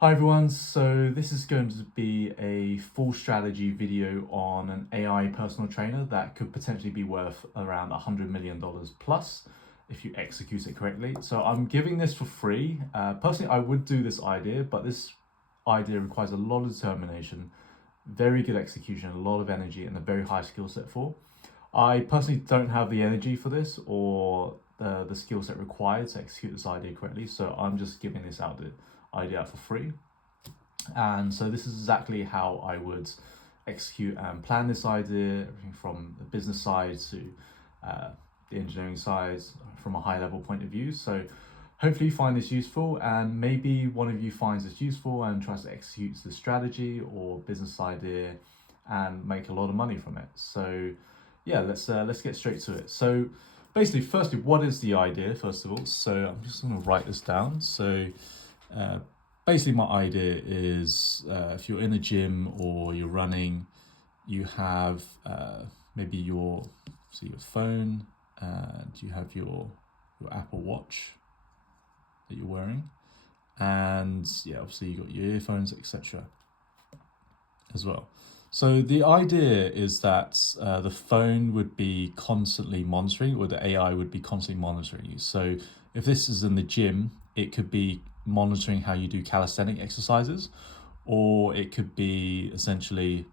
Hi everyone, so this is going to be a full strategy video on an AI personal trainer that could potentially be worth around $100 million plus if you execute it correctly. So I'm giving this for free. Personally, I would do this idea, but this idea requires a lot of determination, very good execution, a lot of energy, and a very high skill set for. I personally don't have the energy for this or the skill set required to execute this idea correctly, so I'm just giving this out the idea for free. And so this is exactly how I would execute and plan this idea, everything from the business side to the engineering side from a high level point of view. So hopefully you find this useful, and maybe one of you finds this useful and tries to execute the strategy or business idea and make a lot of money from it. So yeah, let's get straight to it. So basically, firstly, what is the idea, first of all? So I'm just going to write this down. So basically, my idea is if you're in a gym or you're running, you have maybe your phone, and you have your Apple Watch that you're wearing, and yeah, obviously you got your earphones, etc. as well. So the idea is that the phone would be constantly monitoring, or the AI would be constantly monitoring you. So if this is in the gym, it could be monitoring how you do calisthenic exercises, or it could be essentially,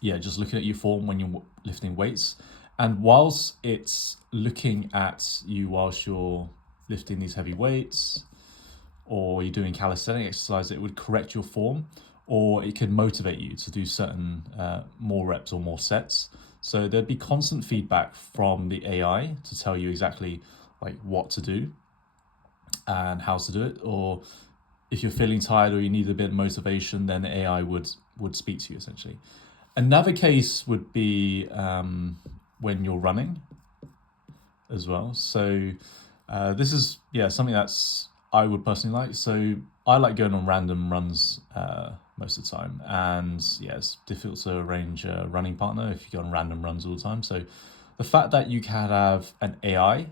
yeah, just looking at your form when you're lifting weights. And whilst it's looking at you whilst you're lifting these heavy weights, or you're doing calisthenic exercise, it would correct your form, or it could motivate you to do certain more reps or more sets. So there'd be constant feedback from the AI to tell you exactly like what to do and how to do it. Or if you're feeling tired or you need a bit of motivation, then the AI would speak to you essentially. Another case would be when you're running as well. So this is something that's I would personally like. So I like going on random runs most of the time, and yeah, it's difficult to arrange a running partner if you go on random runs all the time. So the fact that you can have an AI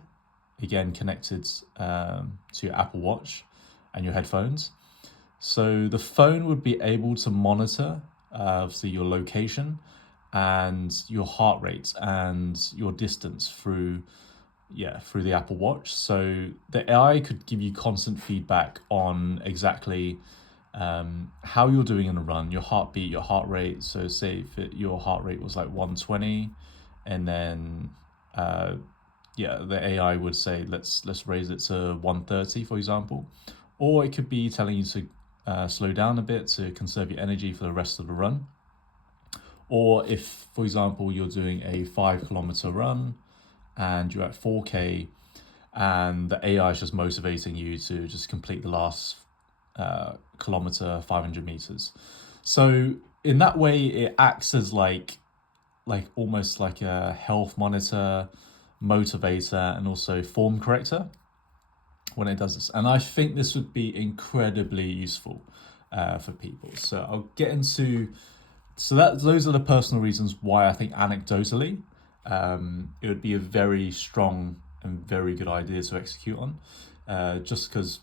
again connected to your Apple Watch and your headphones, so the phone would be able to monitor obviously your location and your heart rate and your distance through the Apple Watch. So the AI could give you constant feedback on exactly how you're doing in a run, your heartbeat, your heart rate. So say if your heart rate was like 120, and then the AI would say let's raise it to 130, for example. Or it could be telling you to slow down a bit to conserve your energy for the rest of the run. Or if, for example, you're doing a 5 kilometer run and you're at 4K, and the AI is just motivating you to just complete the last kilometer, 500 meters. So in that way, it acts as like almost like a health monitor, motivator, and also form corrector when it does this. And I think this would be incredibly useful for people. So I'll get into those are the personal reasons why I think anecdotally it would be a very strong and very good idea to execute on. Just because,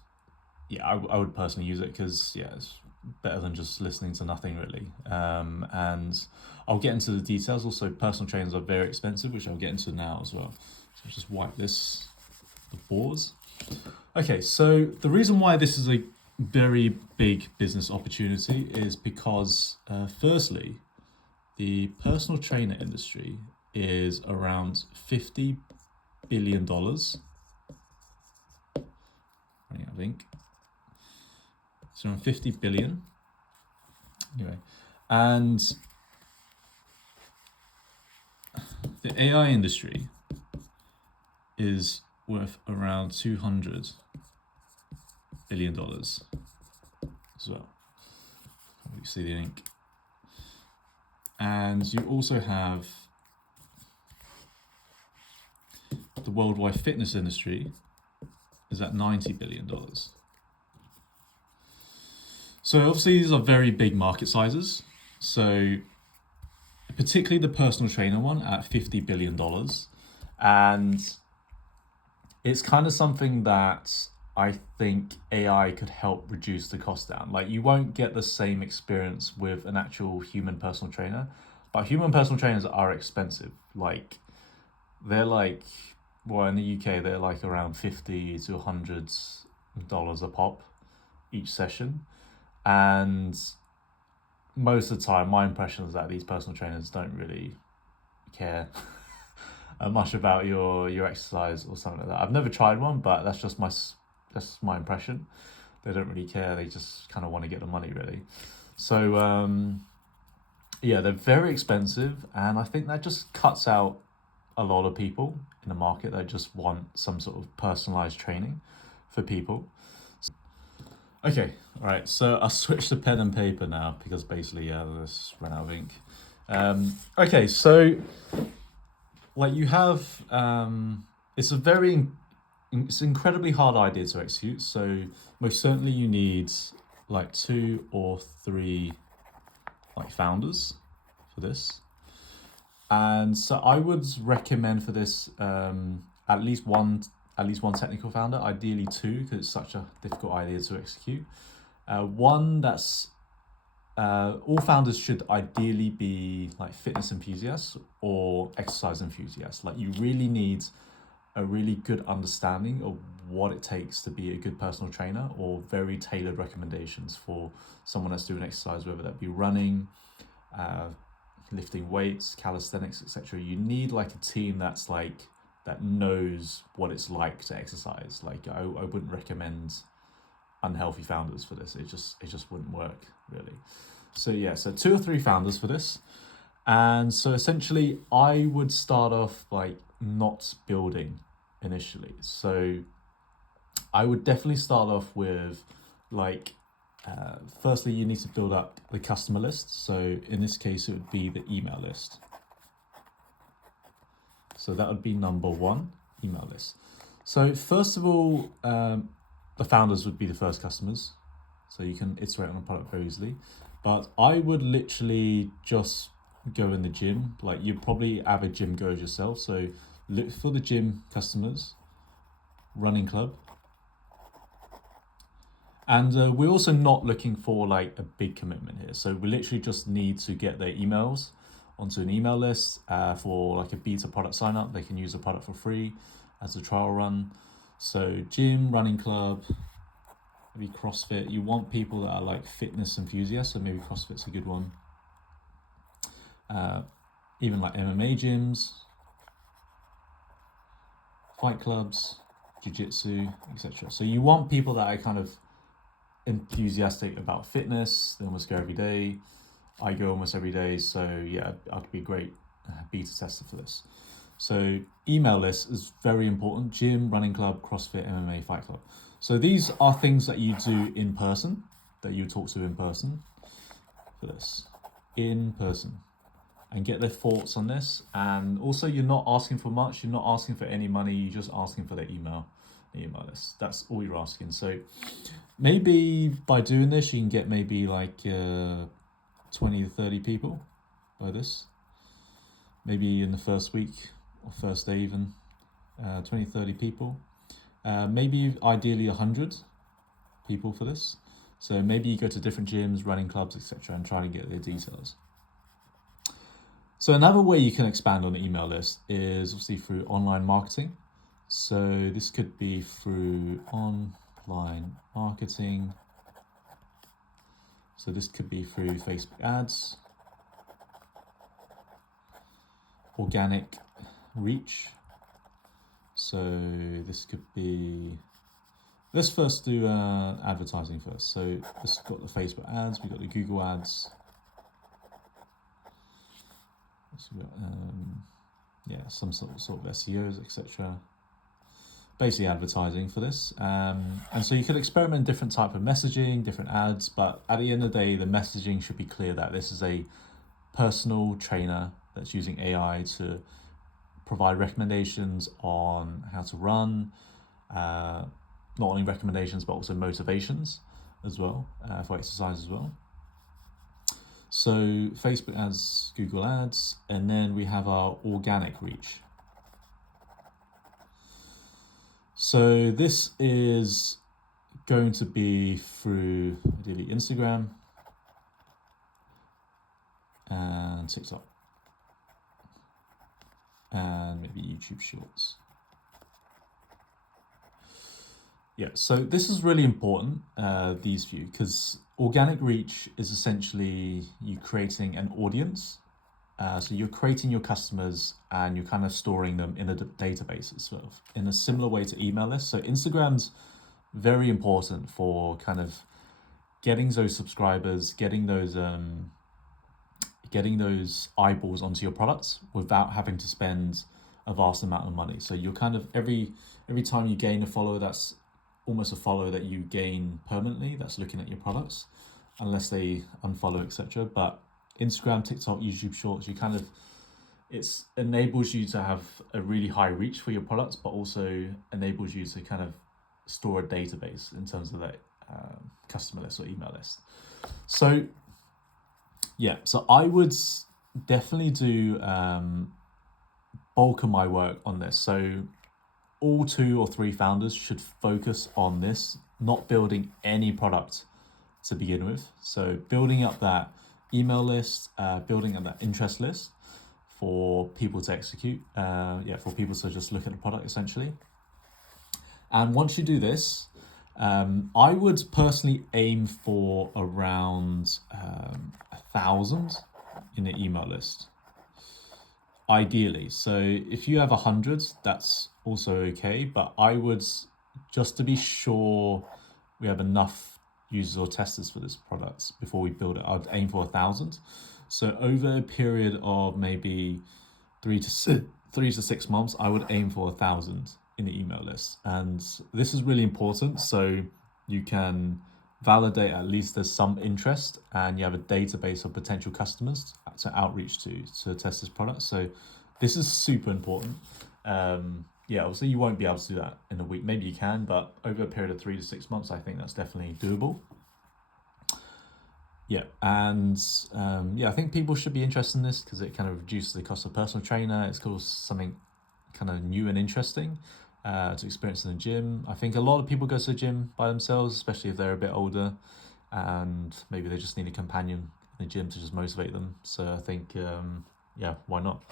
I would personally use it because it's better than just listening to nothing really. And I'll get into the details. Also, personal trainers are very expensive, which I'll get into now as well. So I'll just wipe the pause. Okay, so the reason why this is a very big business opportunity is because, firstly, the personal trainer industry is around $50 billion. I think it's around 50 billion. Anyway, and the AI industry is worth around $200 billion as well. You see the ink. And you also have the worldwide fitness industry is at $90 billion. So obviously these are very big market sizes. So particularly the personal trainer one at $50 billion. And it's kind of something that I think AI could help reduce the cost down. Like, you won't get the same experience with an actual human personal trainer, but human personal trainers are expensive. Like, they're like, well, in the UK, they're like around 50 to $100 a pop each session. And most of the time, my impression is that these personal trainers don't really care much about your exercise or something like that. I've never tried one, but that's my impression. They don't really care. They just kind of want to get the money, really. So yeah, they're very expensive, and I think that just cuts out a lot of people in the market that just want some sort of personalized training for people. Okay, all right. So I'll switch to pen and paper now because basically, yeah, this ran out of ink. Okay, so like you have, it's it's an incredibly hard idea to execute. So most certainly you need like 2 or 3 like founders for this. And so I would recommend for this at least one technical founder, ideally 2, because it's such a difficult idea to execute. One that's all founders should ideally be like fitness enthusiasts or exercise enthusiasts. Like, you really need a really good understanding of what it takes to be a good personal trainer, or very tailored recommendations for someone that's doing exercise, whether that be running, lifting weights, calisthenics, etc. You need like a team that knows what it's like to exercise. Like, I wouldn't recommend unhealthy founders for this. It just wouldn't work, really. So yeah, so 2 or 3 founders for this. And so essentially I would start off like not building initially. So I would definitely start off with like, firstly, you need to build up the customer list. So in this case, it would be the email list. So that would be number 1, email list. So first of all, the founders would be the first customers. So you can iterate on a product very easily. But I would literally just go in the gym. Like, you probably avid gym goers yourself. So look for the gym customers, running club. And we're also not looking for like a big commitment here. So we literally just need to get their emails onto an email list for like a beta product sign up. They can use the product for free as a trial run. So gym, running club, maybe CrossFit. You want people that are like fitness enthusiasts, so maybe CrossFit's a good one. Even like MMA gyms, fight clubs, jiu-jitsu, etc. So you want people that are kind of enthusiastic about fitness. They almost go every day. I go almost every day, so yeah, I'd be a great beta tester for this. So email list is very important. Gym, running club, CrossFit, MMA, fight club. So these are things that you do in person, that you talk to in person for this, in person, and get their thoughts on this. And also, you're not asking for much. You're not asking for any money. You're just asking for their email list. That's all you're asking. So maybe by doing this, you can get maybe like 20 to 30 people by this. Maybe in the first week or first day even, 20, 30 people. Maybe ideally 100 people for this. So maybe you go to different gyms, running clubs, etc., and try to get their details. So another way you can expand on the email list is obviously through online marketing. So this could be through online marketing. So this could be through Facebook ads, organic reach. So this could be, let's first do advertising first. So this has got the Facebook ads, we've got the Google ads. So we've got some sort of SEOs, etc. Basically advertising for this. And so you could experiment different type of messaging, different ads, but at the end of the day, the messaging should be clear that this is a personal trainer that's using AI to provide recommendations on how to run, not only recommendations, but also motivations as well, for exercise as well. So Facebook ads, Google ads, and then we have our organic reach. So this is going to be through ideally Instagram and TikTok and maybe YouTube Shorts. Yeah, so this is really important, these few, because organic reach is essentially you creating an audience. So you're creating your customers and you're kind of storing them in a database, sort of in a similar way to email lists. So Instagram's very important for kind of getting those subscribers, getting those eyeballs onto your products without having to spend a vast amount of money. So you're kind of every time you gain a follower, that's almost a follower that you gain permanently that's looking at your products, unless they unfollow, etc. But Instagram, TikTok, YouTube Shorts, it enables you to have a really high reach for your products, but also enables you to kind of store a database in terms of that customer list or email list. So yeah, so I would definitely do bulk of my work on this. So all 2 or 3 founders should focus on this, not building any product to begin with. So building up that email list, building up that interest list for people to execute, for people to just look at the product essentially. And once you do this, I would personally aim for around 1,000 in the email list, ideally. So if you have 100, that's also okay, but I would, just to be sure we have enough users or testers for this product before we build it, I'd aim for 1,000. So over a period of maybe 3 to 6 months, I would aim for 1,000 in the email list. And this is really important, so you can validate at least there's some interest and you have a database of potential customers to outreach to test this product. So this is super important. Obviously you won't be able to do that in a week. Maybe you can, but over a period of 3 to 6 months, I think that's definitely doable. Yeah, and I think people should be interested in this because it kind of reduces the cost of personal trainer. It's called something kind of new and interesting to experience in the gym. I think a lot of people go to the gym by themselves, especially if they're a bit older, and maybe they just need a companion in the gym to just motivate them. So I think, why not?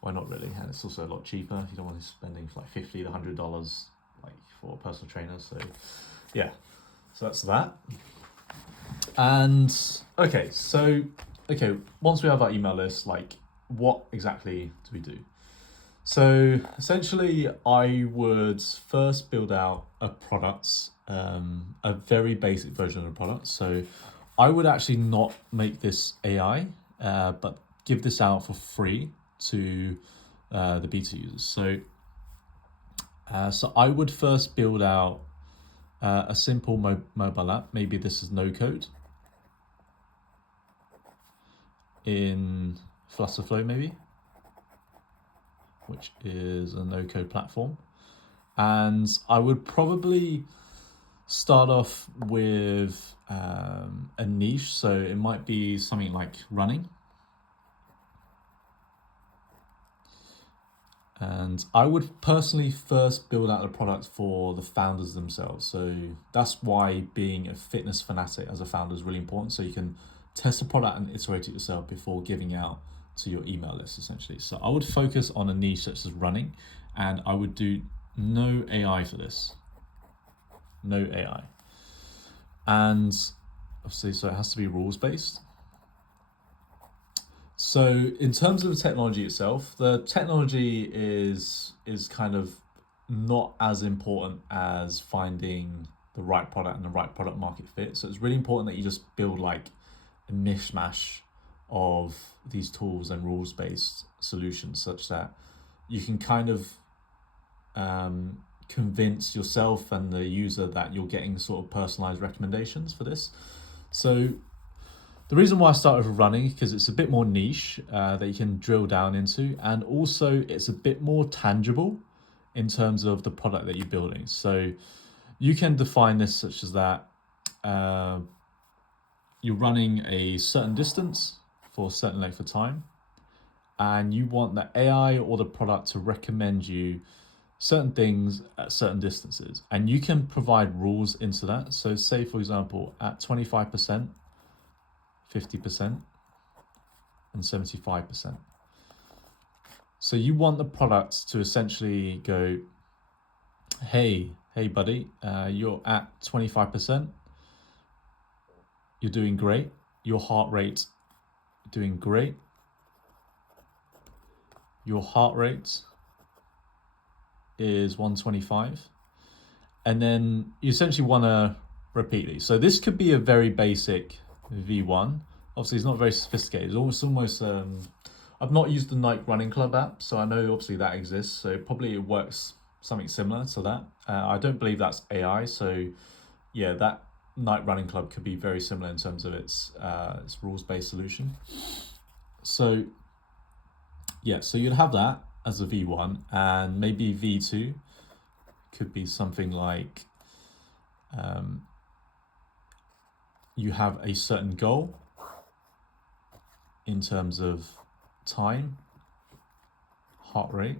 Why not really? And it's also a lot cheaper. You don't want to be spending like $50 to $100 like for a personal trainer. So yeah, so that's that. And okay, once we have our email list, like what exactly do we do? So essentially I would first build out a product, a very basic version of the product. So I would actually not make this AI, but give this out for free to the beta users. So I would first build out a simple mobile app. Maybe this is no code in Flutterflow maybe, which is a no-code platform. And I would probably start off with a niche. So it might be something like running. And I would personally first build out a product for the founders themselves. So that's why being a fitness fanatic as a founder is really important. So you can test the product and iterate it yourself before giving out to your email list, essentially. So I would focus on a niche such as running, and I would do no AI for this. No AI. And obviously, so it has to be rules-based. So in terms of the technology itself, the technology is kind of not as important as finding the right product and the right product market fit. So it's really important that you just build like a mishmash of these tools and rules-based solutions such that you can kind of convince yourself and the user that you're getting sort of personalized recommendations for this. So the reason why I started with running, because it's a bit more niche that you can drill down into, and also it's a bit more tangible in terms of the product that you're building. So you can define this such as that you're running a certain distance for a certain length of time, and you want the AI or the product to recommend you certain things at certain distances, and you can provide rules into that. So say, for example, at 25%, 50%, and 75%. So you want the product to essentially go, hey buddy, you're at 25%, you're doing great, your heart rate doing great, your heart rate is 125, and then you essentially want to repeat these. So this could be a very basic V1. Obviously it's not very sophisticated. It's almost I've not used the Nike Running Club app, so I know obviously that exists, so probably it works something similar to that. I don't believe that's AI, so yeah, that Nike Running Club could be very similar in terms of its rules-based solution. So yeah, so you'd have that as a V1, and maybe V2 could be something like you have a certain goal in terms of time, heart rate,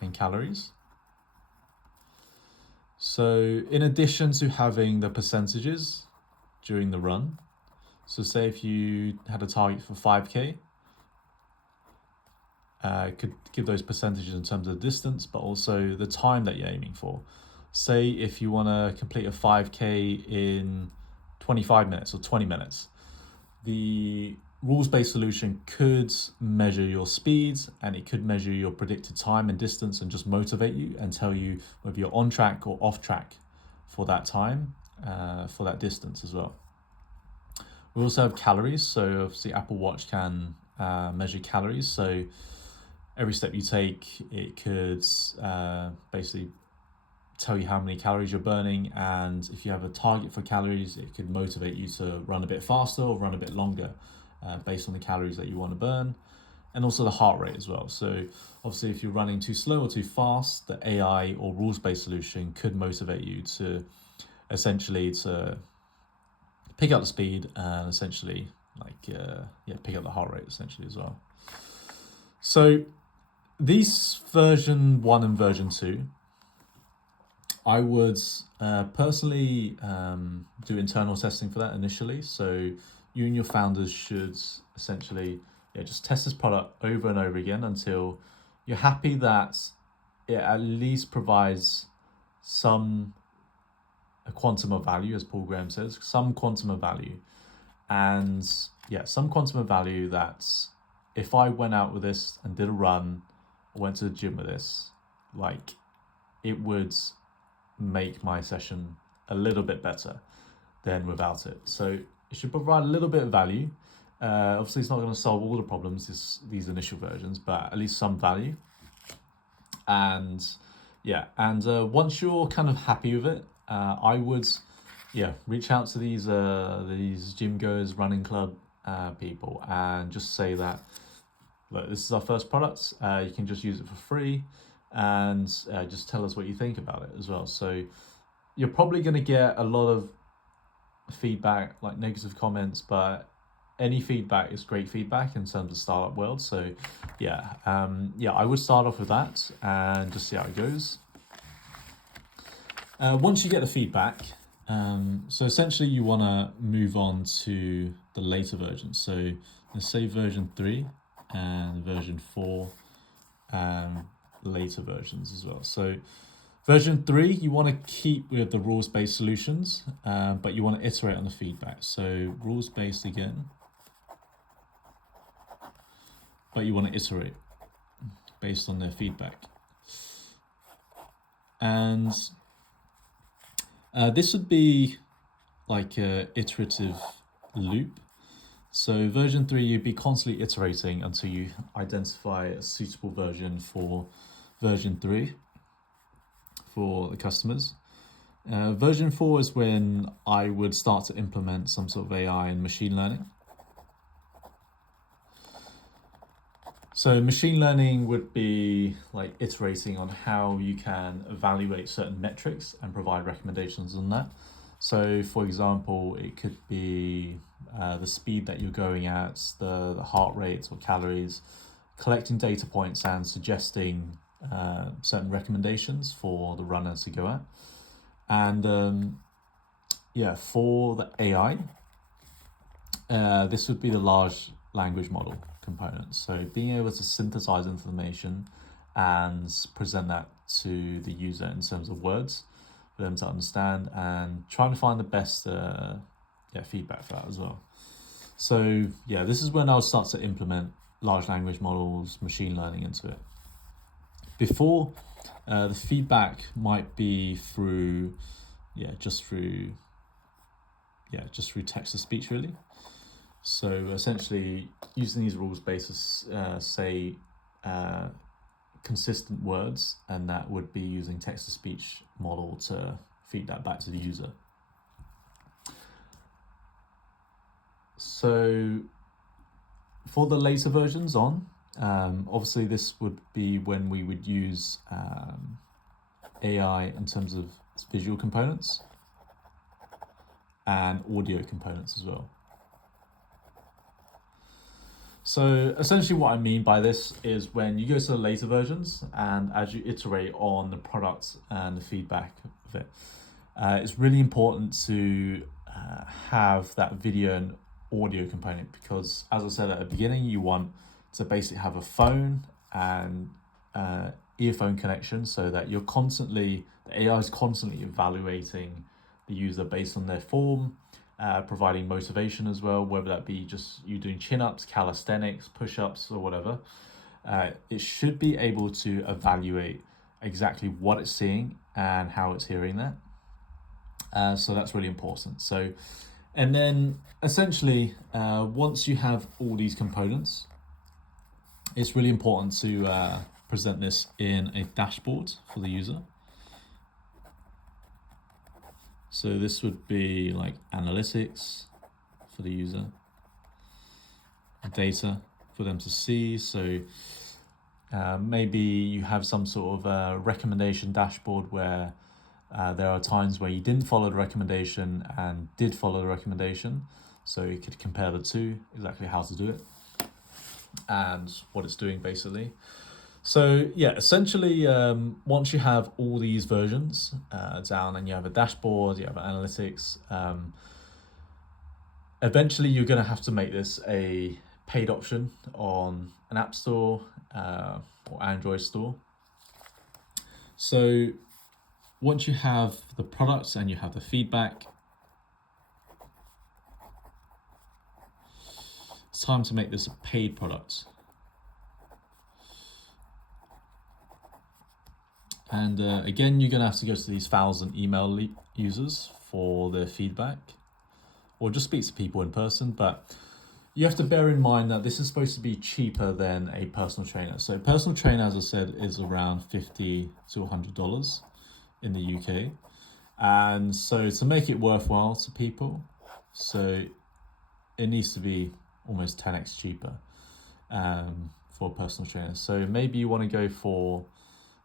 and calories. So in addition to having the percentages during the run, so say if you had a target for 5K, could give those percentages in terms of distance, but also the time that you're aiming for. Say if you want to complete a 5K in 25 minutes or 20 minutes, the rules-based solution could measure your speeds, and it could measure your predicted time and distance and just motivate you and tell you whether you're on track or off track for that time, for that distance as well. We also have calories. So obviously Apple Watch can measure calories. So every step you take, it could basically tell you how many calories you're burning, and if you have a target for calories, it could motivate you to run a bit faster or run a bit longer based on the calories that you want to burn, and also the heart rate as well. So obviously if you're running too slow or too fast, the AI or rules-based solution could motivate you to essentially to pick up the speed and essentially pick up the heart rate essentially as well. So these version 1 and version 2, I would personally do internal testing for that initially. So you and your founders should essentially just test this product over and over again until you're happy that it at least provides a quantum of value, as Paul Graham says, some quantum of value. And some quantum of value that if I went out with this and did a run, or went to the gym with this, like, it would make my session a little bit better than without it. So it should provide a little bit of value. Obviously it's not going to solve all the problems, these initial versions, but at least some value. And once you're kind of happy with it, I would reach out to these gym goers, running club people, and just say that, look, this is our first product, you can just use it for free, and just tell us what you think about it as well. So you're probably going to get a lot of feedback, like negative comments, but any feedback is great feedback in terms of startup world. So I would start off with that and just see how it goes. Once you get the feedback, so essentially you want to move on to the later versions. So let's say version 3 and version 4 later versions as well. So version 3, you want to keep with the rules-based solutions, but you want to iterate on the feedback. So rules-based again, but you want to iterate based on their feedback. And this would be like a iterative loop. So version 3, you'd be constantly iterating until you identify a suitable version for version 3 for the customers. Version 4 is when I would start to implement some sort of AI and machine learning. So machine learning would be like iterating on how you can evaluate certain metrics and provide recommendations on that. So for example, it could be the speed that you're going at, the heart rate or calories. collecting data points and suggesting certain recommendations for the runners to go at. And yeah, for the AI, this would be the large language model component. So being able to synthesize information and present that to the user in terms of words for them to understand, and trying to find the best feedback for that as well. So yeah, this is when I'll start to implement large language models, machine learning into it. Before, the feedback might be through just through text to speech, really. So essentially using these rules basis, say consistent words, and that would be using text to speech model to feed that back to the user. So for the later versions obviously this would be when we would use AI in terms of visual components and audio components as well. So essentially what I mean by this is when you go to the later versions and as you iterate on the product and the feedback of it, it's really important to have that video and audio component, because as I said at the beginning, you want to basically have a phone and earphone connection so that the AI is constantly evaluating the user based on their form, providing motivation as well, whether that be just you doing chin-ups, calisthenics, push-ups or whatever. It should be able to evaluate exactly what it's seeing and how it's hearing that. So that's really important. So, and then essentially, once you have all these components, it's really important to present this in a dashboard for the user. So this would be like analytics for the user, data for them to see. So maybe you have some sort of recommendation dashboard where there are times where you didn't follow the recommendation and did follow the recommendation. So you could compare the two, exactly how to do it and what it's doing basically. So yeah, essentially, once you have all these versions down and you have a dashboard, you have analytics, eventually you're going to have to make this a paid option on an app store or Android store. So once you have the products and you have the feedback, it's time to make this a paid product. And again, you're going to have to go to these 1,000 email users for their feedback, or just speak to people in person. But you have to bear in mind that this is supposed to be cheaper than a personal trainer. So a personal trainer, as I said, is around $50 to $100 in the UK. And so to make it worthwhile to people, so it needs to be almost 10x cheaper for a personal trainer. So maybe you want to go for,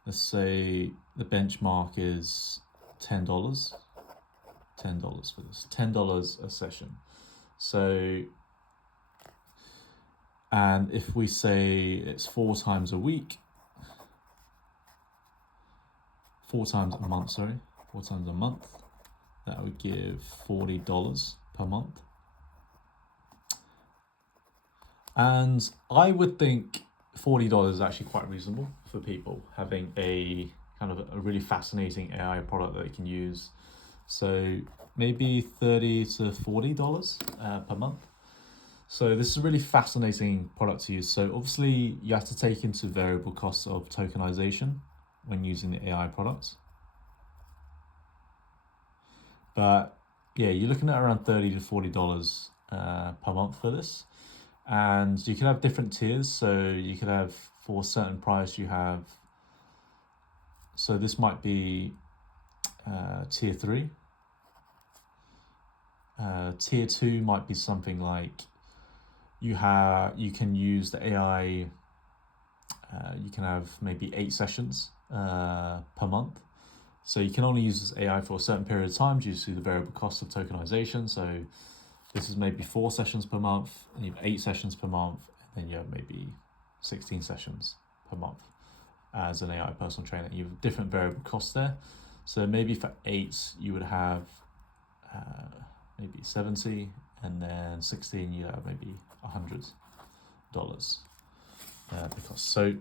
let's say the benchmark is $10 for this, $10 a session. So, and if we say it's 4 times a week, 4 times a month, that would give $40 per month. And I would think $40 is actually quite reasonable for people having a kind of a really fascinating AI product that they can use. So maybe $30 to $40 per month. So this is a really fascinating product to use. So obviously you have to take into variable costs of tokenization when using the AI products. But yeah, you're looking at around $30 to $40 per month for this. And you can have different tiers. So you could have, for a certain price, you have, so this might be tier 3. Tier 2 might be something like you can use the AI, you can have maybe 8 sessions per month. So you can only use this AI for a certain period of time due to the variable cost of tokenization. So this is maybe 4 sessions per month, and you have 8 sessions per month, and then you have maybe 16 sessions per month as an AI personal trainer. You have different variable costs there. So maybe for 8, you would have maybe 70, and then 16, you have maybe $100 the cost. So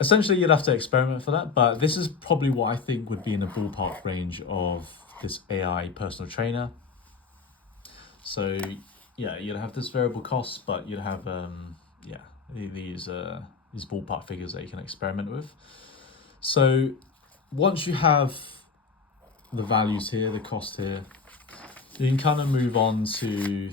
essentially, you'd have to experiment for that, but this is probably what I think would be in the ballpark range of this AI personal trainer. So yeah, you'd have this variable cost, but you'd have these ballpark figures that you can experiment with. So once you have the values here, the cost here, you can kind of move on to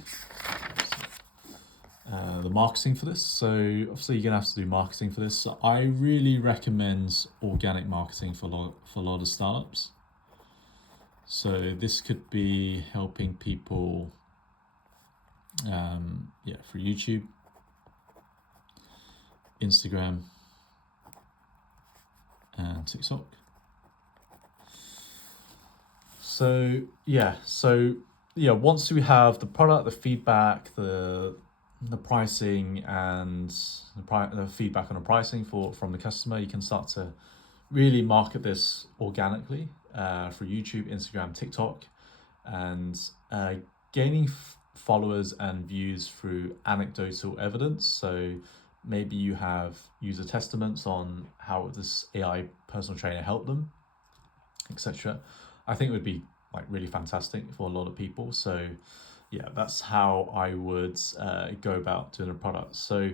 the marketing for this. So obviously you're gonna have to do marketing for this. So I really recommend organic marketing for a lot of startups. So this could be helping people through YouTube, Instagram, and TikTok. So once we have the product, the feedback, the pricing, and the feedback on the pricing from the customer, you can start to really market this organically through YouTube, Instagram, TikTok, and gaining followers and views through anecdotal evidence. So maybe you have user testaments on how this AI personal trainer helped them, etc. I think it would be like really fantastic for a lot of people. So yeah, that's how I would go about doing a product. So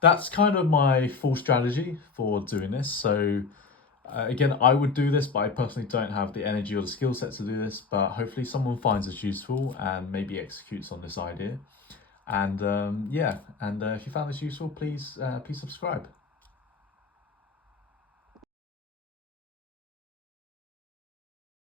that's kind of my full strategy for doing this. So again, I would do this, but I personally don't have the energy or the skill set to do this, but hopefully someone finds this useful and maybe executes on this idea. And if you found this useful, please subscribe.